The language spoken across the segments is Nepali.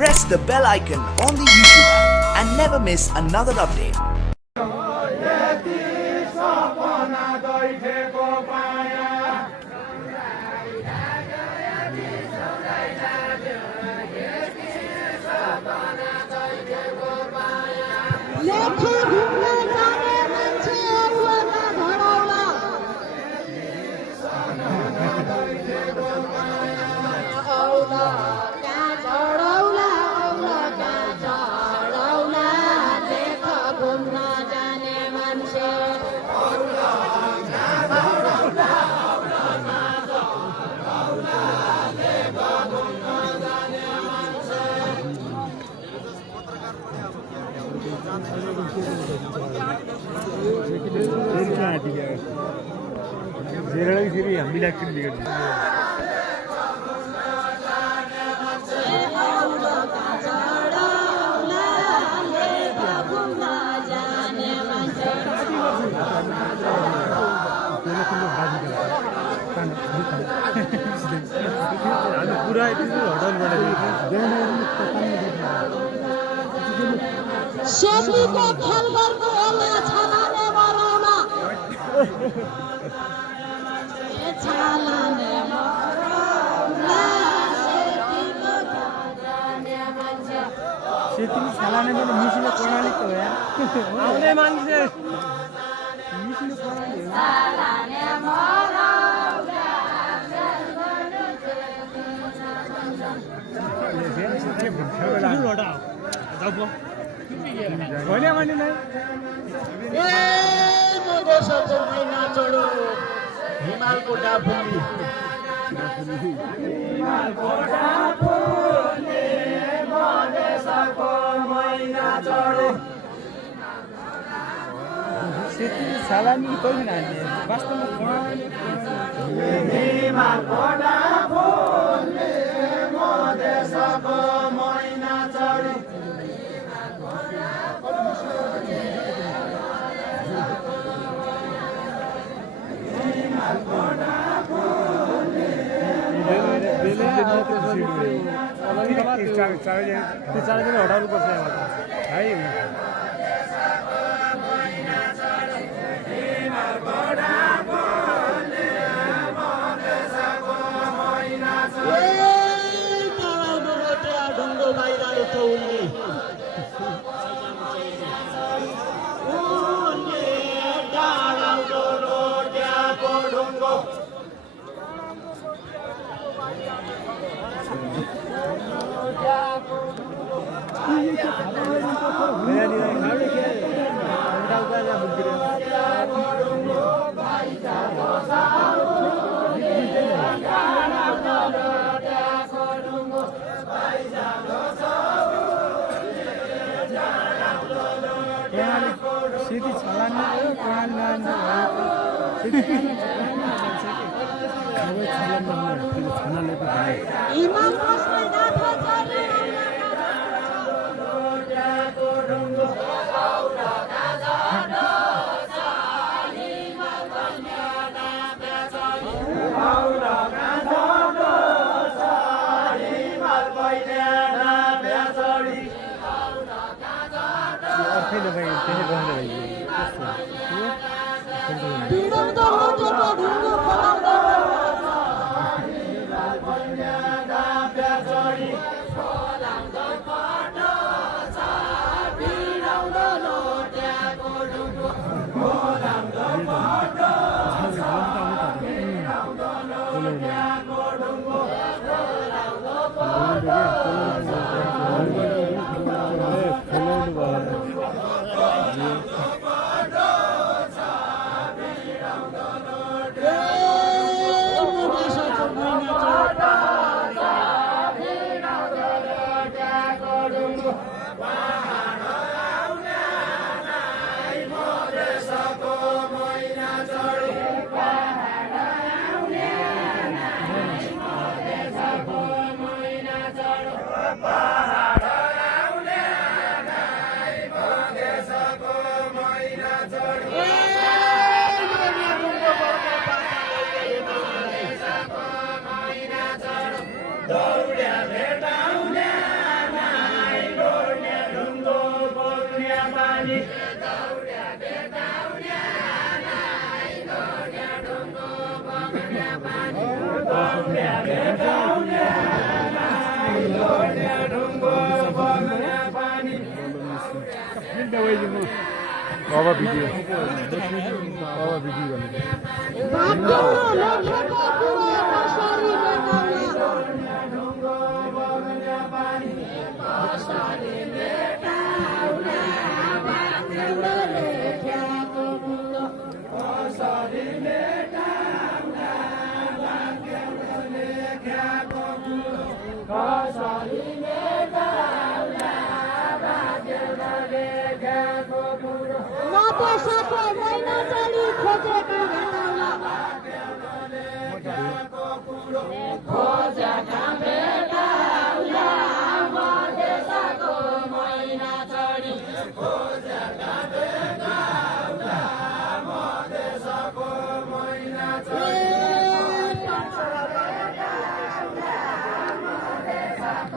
press the bell icon on the YouTube app and never miss another update. सेतीको खेल गर्नु होला छालाले मरौला छालाले मरौला सेतीको जाने मान्छे सेती छालाले पनि मिसिने प्रणाली त हो यार आउने मान्छे मिसिने प्रणाली हो छालाले मरौला भोलि मैले नै ए मधेसको मैना चढो हिमालको डाफुली मधेसको मैना चढो सेती छालानी पनि नानी वास्तवमा प्रणाली हिमालको डाफुली मधेसको मैना चढो चार दिन हटाउनु पर्छ है ढुङ्गो बाहिर उठौली डाँडो रोट्याको ढुङ्गो सेती छालानी इमाम बस्ने नाथो चले बिडौँदो रोटेको ढुङ्गो खोलाउँदो अब भिडियो गर्ने भाग्यमा लेखेको कुरो कसरी मेटाउला भाग्यमा लेखेको कुरो म पैसाको महिना चली खोजेको भेटाउला एकैछिनमा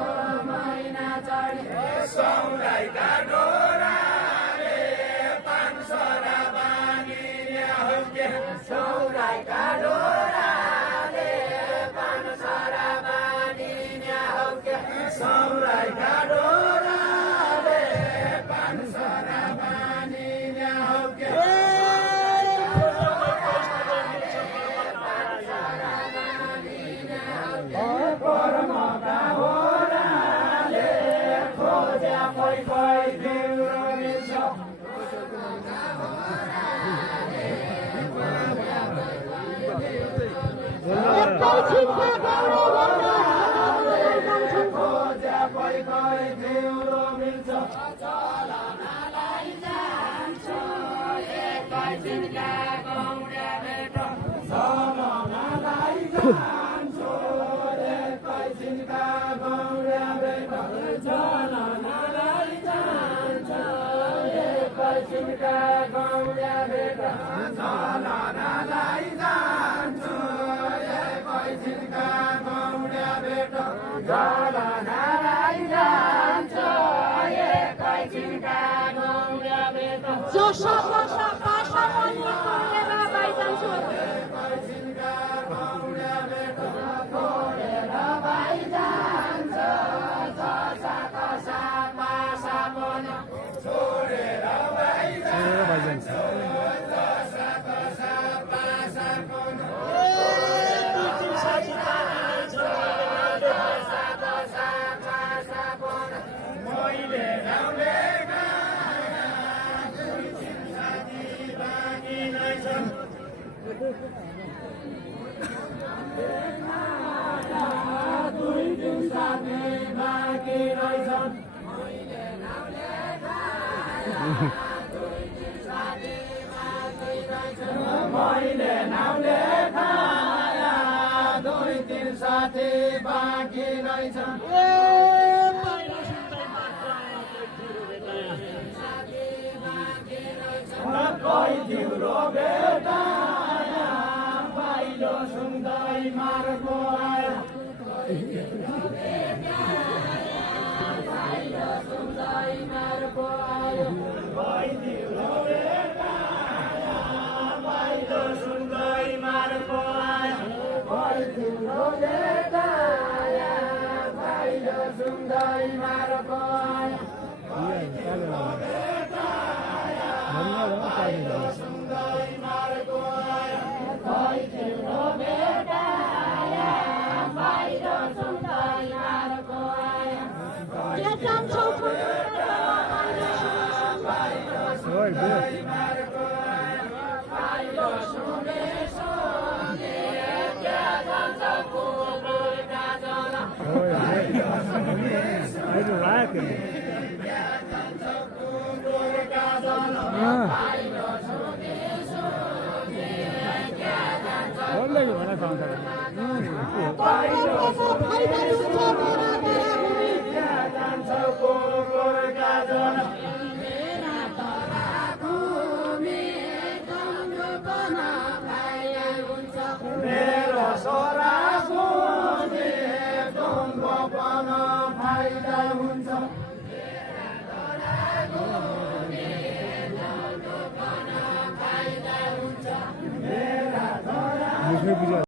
गौरवमा जान्छन् जसा जसा पासा पनि खोलेर बाइजान्छु